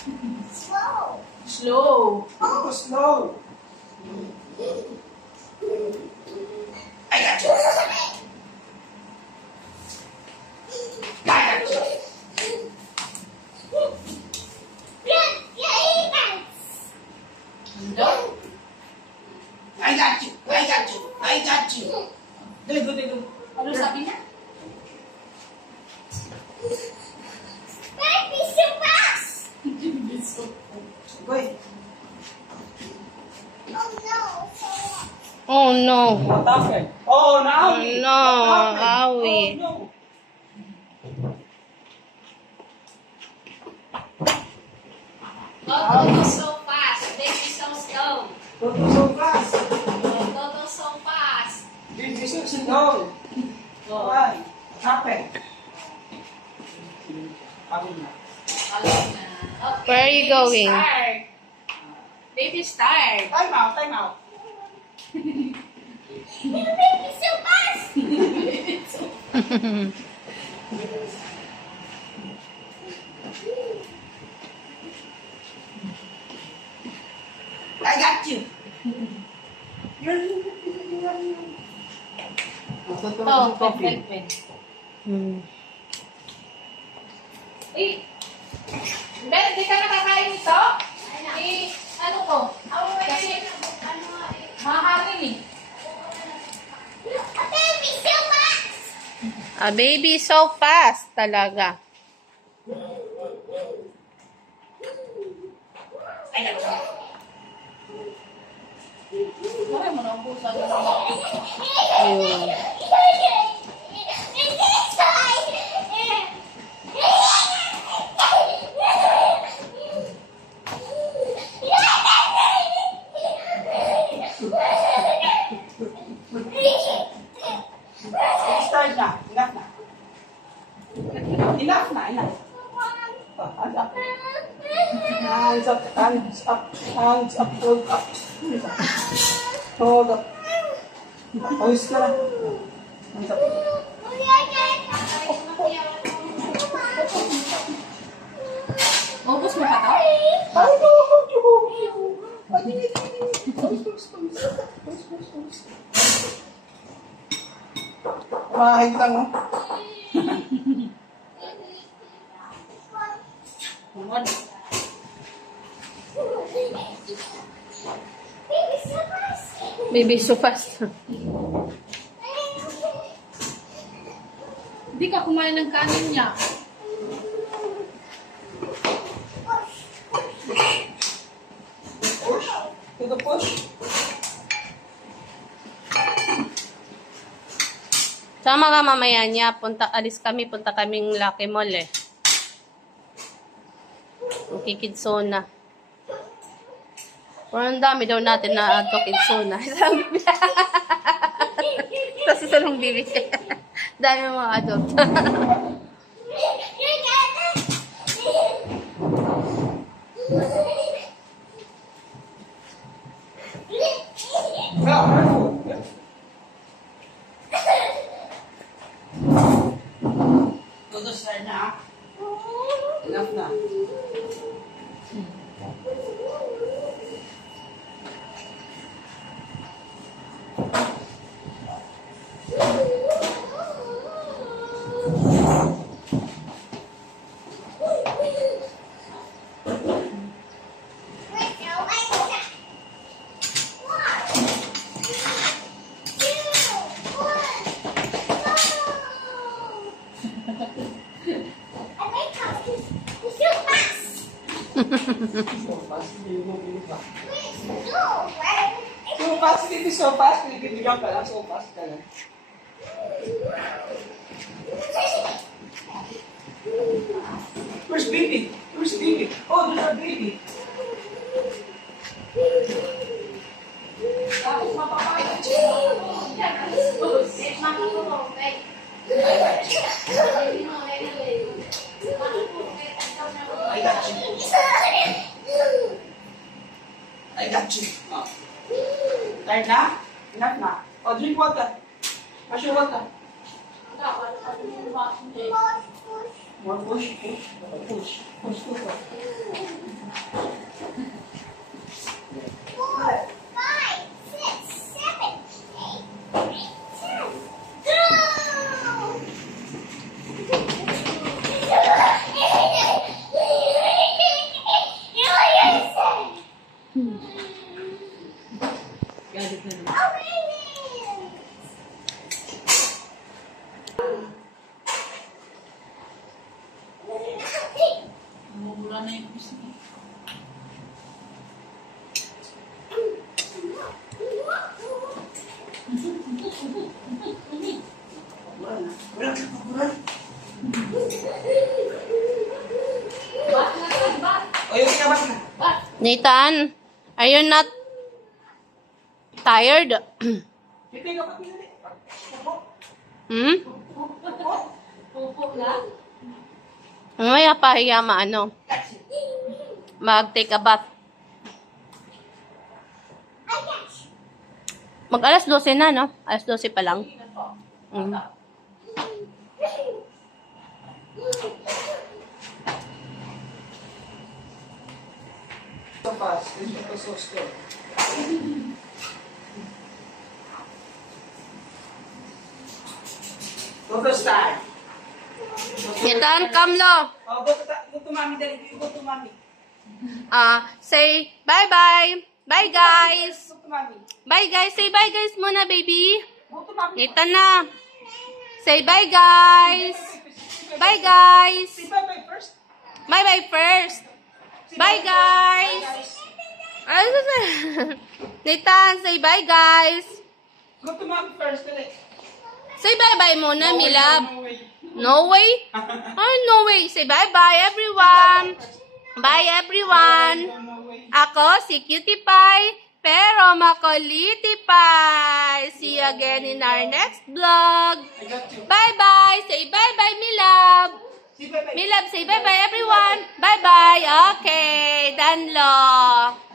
Slow. Slow. Oh, slow. I got you. I got you. Go. I got you. I got you. I got you. Dali, go, dali, go. Ano sabi niya? Baby, so fast. Go eh. Oh no. Oh no. What happened? Oh, Naomi. No, What happened? Awi. Oh, no. Toto so fast. Baby so slow. Toto so fast. Toto so fast. Baby so slow. Why? What happened? Happened na. Alam na. Okay, Where are you baby going? Start. Baby start. Time out, time out. Baby, so fast. I got you. Oh, perfect. Hmm. Uy! Ben, di ka nakakain ito? Ano ko? Kasi, mahangin eh. Baby, so fast. A baby so fast talaga. I got you. Maray mo na ang pusa. Ayun. Start na. Enough na. Enough na, enough. Hands up, hands up, hands up, hold up. Hold up. Pawis ka na. Hands up. Ubus mo pa to? Ay, no, hold you. Ay, hindi. Pawis. Mahig lang, oh. Umod. Baby so fast. Hindi ka kumain ng kanin niya. Push. To the push. Sama ka mamaya niya. Alis kami. Punta kaming Lucky Mall eh. Kikidsona. Pero ang dami daw natin na kidsona. Tapos isa lang bibig. Dami mga adult. Todo start na, ah. Enough na. So fast, hindi mo bilis ba? So fast, hindi so fast, pinibigyan ka lang, so fast ka lang. Where's baby? Where's baby? Oh, there's our baby. Tapos mapapakita. Yan, makatulog. I got you. I got you. Oh. Tired na? Enough na. Oh, drink water. Wash your water. More push, push, push, push, push. Galit na naman. Namumula na yung puso niya. Wala ka paguran. O, yung kinabas na. Nathan, are you not tired? Pipi ka pa pinali. Hmm? Pupo na? Mamaya pahiya maano. Mag-take a bath. Mag alas 12 na, no? Alas 12 pa lang. Mm. So fast. Ito so slow. Go to start. Nathan, come lo. Oh, go to mommy, dali. Go to mommy. Say bye-bye. Bye, guys. Go to mommy. Bye, guys. Say bye, guys muna, baby. Go to mommy. Nathan na. Say bye, guys. Bye, guys. Say bye-bye first. Bye-bye first. Bye, guys. Nathan, say bye, guys. Go to mommy first, dali. Say bye-bye muna, No way, Milab. no way. No way? Oh, no way. Say bye-bye, everyone. Bye, everyone. No way. Ako, si Cutie Pie, pero makuliti Pie. See you again in our next vlog. I got you. Bye-bye. Say bye-bye, Milab. Say bye-bye. Milab, say bye-bye, everyone. Bye-bye. Okay, Danlo.